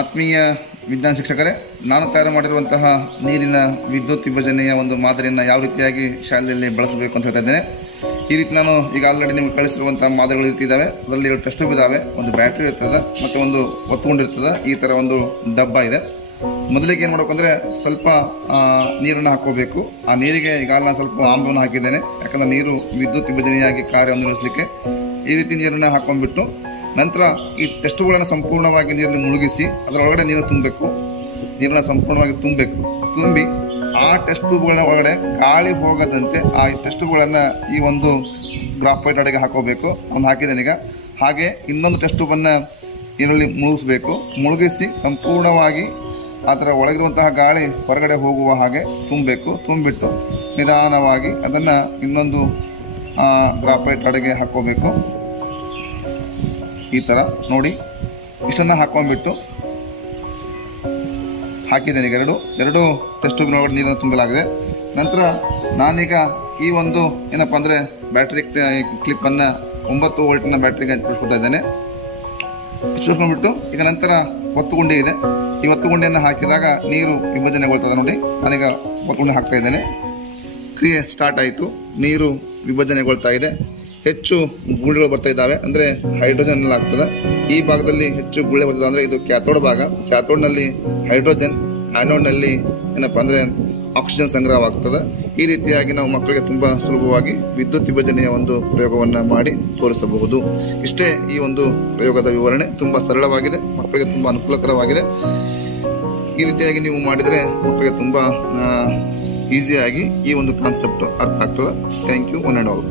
ಆತ್ಮೀಯ ವಿಜ್ಞಾನ ಶಿಕ್ಷಕರೇ, ನಾನು ತಯಾರು ಮಾಡಿರುವಂತಹ ನೀರಿನ ವಿದ್ಯುತ್ ವಿಭಜನೆಯ ಒಂದು ಮಾದರಿಯನ್ನು ಯಾವ ರೀತಿಯಾಗಿ ಶಾಲೆಯಲ್ಲಿ ಬಳಸಬೇಕು ಅಂತ ಹೇಳ್ತಾ ಇದ್ದೇನೆ. ಈ ರೀತಿ ನಾನು ಈಗ ಆಲ್ರೆಡಿ ನಿಮಗೆ ಕಳಿಸಿರುವಂಥ ಮಾದರಿಗಳು ಇರ್ತಿದ್ದಾವೆ. ಅದರಲ್ಲಿ 2 ಟೆಸ್ಟ್ ಟ್ಯೂಬ್ ಇದ್ದಾವೆ, ಒಂದು ಬ್ಯಾಟ್ರಿ ಇರ್ತದೆ ಮತ್ತು ಒಂದು ಒತ್ತುಕೊಂಡಿರ್ತದೆ. ಈ ಥರ ಒಂದು ಡಬ್ಬ ಇದೆ. ಮೊದಲಿಗೆ ಏನು ಮಾಡಬೇಕಂದ್ರೆ ಸ್ವಲ್ಪ ನೀರನ್ನು ಹಾಕೋಬೇಕು. ಆ ನೀರಿಗೆ ಈಗ ನಾನು ಸ್ವಲ್ಪ ಆಮ್ಲವನ್ನು ಹಾಕಿದ್ದೇನೆ, ಯಾಕಂದರೆ ನೀರು ವಿದ್ಯುತ್ ವಿಭಜನೆಯಾಗಿ ಕಾರ್ಯನಿರ್ವಹಿಸಲಿಕ್ಕೆ. ಈ ರೀತಿ ನೀರನ್ನು ಹಾಕೊಂಡ್ಬಿಟ್ಟು ನಂತರ ಈ ಟೆಸ್ಟುಗಳನ್ನು ಸಂಪೂರ್ಣವಾಗಿ ನೀರಲ್ಲಿ ಮುಳುಗಿಸಿ ಅದರೊಳಗಡೆ ನೀರು ತುಂಬಬೇಕು. ನೀರನ್ನು ಸಂಪೂರ್ಣವಾಗಿ ತುಂಬಿ ಆ ಟೆಸ್ಟ್ ಟ್ಯೂಬ್ಗಳ ಒಳಗಡೆ ಗಾಳಿ ಹೋಗದಂತೆ ಆ ಟೆಸ್ಟ್ ಟ್ಯೂಬ್ಗಳನ್ನು ಈ ಒಂದು ಗ್ರಾಫೈಟ್ ಅಡೆಗೆ ಹಾಕೋಬೇಕು. ಒಂದು ಹಾಕಿದ್ದೇನೆ ಈಗ. ಹಾಗೆ ಇನ್ನೊಂದು ಟೆಸ್ಟ್ ಟ್ಯೂಬನ್ನು ನೀರಲ್ಲಿ ಮುಳುಗಿಸಿ ಸಂಪೂರ್ಣವಾಗಿ ಅದರ ಒಳಗಿರುವಂತಹ ಗಾಳಿ ಹೊರಗಡೆ ಹೋಗುವ ಹಾಗೆ ತುಂಬಿಟ್ಟು ನಿಧಾನವಾಗಿ ಅದನ್ನು ಇನ್ನೊಂದು ಗ್ರಾಫೈಟ್ ಅಡೆಗೆ ಹಾಕೋಬೇಕು. ಈ ಥರ ನೋಡಿ, ಇಷ್ಟನ್ನು ಹಾಕೊಂಡ್ಬಿಟ್ಟು ಹಾಕಿದ್ದೇನೆ. ಈಗ ಎರಡು ಟೆಸ್ಟ್ ಟ್ಯೂಬ್ನೊಳಗಡೆ ನೀರನ್ನು ತುಂಬಲಾಗಿದೆ. ನಂತರ ನಾನೀಗ ಈ ಒಂದು ಏನಪ್ಪ ಅಂದರೆ ಬ್ಯಾಟ್ರಿ ಕ್ಲಿಪ್ಪನ್ನು 9 ವೋಲ್ಟಿನ ಬ್ಯಾಟ್ರಿಗೆ ಹಚ್ಚಿಕೊಳ್ತಾ ಇದ್ದೇನೆ. ಇಷ್ಟುಕೊಂಡ್ಬಿಟ್ಟು ಈಗ ನಂತರ ಒತ್ತುಗುಂಡಿ ಇದೆ. ಈ ಒತ್ತುಗುಂಡಿಯನ್ನು ಹಾಕಿದಾಗ ನೀರು ವಿಭಜನೆಗೊಳ್ತದೆ. ನೋಡಿ, ನಾನೀಗ ಒತ್ತುಗುಂಡಿ ಹಾಕ್ತಾ ಇದ್ದೇನೆ. ಕ್ರಿಯೆ ಸ್ಟಾರ್ಟ್ ಆಯಿತು. ನೀರು ವಿಭಜನೆಗೊಳ್ತಾ ಇದೆ. ಹೆಚ್ಚು ಗುಳ್ಳೆಗಳು ಬರ್ತಾ ಇದ್ದಾವೆ, ಅಂದರೆ ಹೈಡ್ರೋಜನ್ ಎಲ್ಲ ಆಗ್ತದೆ. ಈ ಭಾಗದಲ್ಲಿ ಹೆಚ್ಚು ಗುಳ್ಳೆ ಬರ್ತದೆ, ಅಂದರೆ ಇದು ಕ್ಯಾಥೋಡ್ ಭಾಗ. ಕ್ಯಾಥೋಡ್ನಲ್ಲಿ ಹೈಡ್ರೋಜನ್, ಆ್ಯನೋಡ್ನಲ್ಲಿ ಏನಪ್ಪ ಅಂದರೆ ಆಕ್ಸಿಜನ್ ಸಂಗ್ರಹವಾಗ್ತದೆ. ಈ ರೀತಿಯಾಗಿ ನಾವು ಮಕ್ಕಳಿಗೆ ತುಂಬ ಸುಲಭವಾಗಿ ವಿದ್ಯುತ್ ವಿಭಜನೆಯ ಒಂದು ಪ್ರಯೋಗವನ್ನು ಮಾಡಿ ತೋರಿಸಬಹುದು. ಇಷ್ಟೇ ಈ ಒಂದು ಪ್ರಯೋಗದ ವಿವರಣೆ. ತುಂಬ ಸರಳವಾಗಿದೆ, ಮಕ್ಕಳಿಗೆ ತುಂಬ ಅನುಕೂಲಕರವಾಗಿದೆ. ಈ ರೀತಿಯಾಗಿ ನೀವು ಮಾಡಿದರೆ ಮಕ್ಕಳಿಗೆ ತುಂಬ ಈಸಿಯಾಗಿ ಈ ಒಂದು ಕಾನ್ಸೆಪ್ಟ್ ಅರ್ಥ ಆಗ್ತದೆ. Thank you. One and all.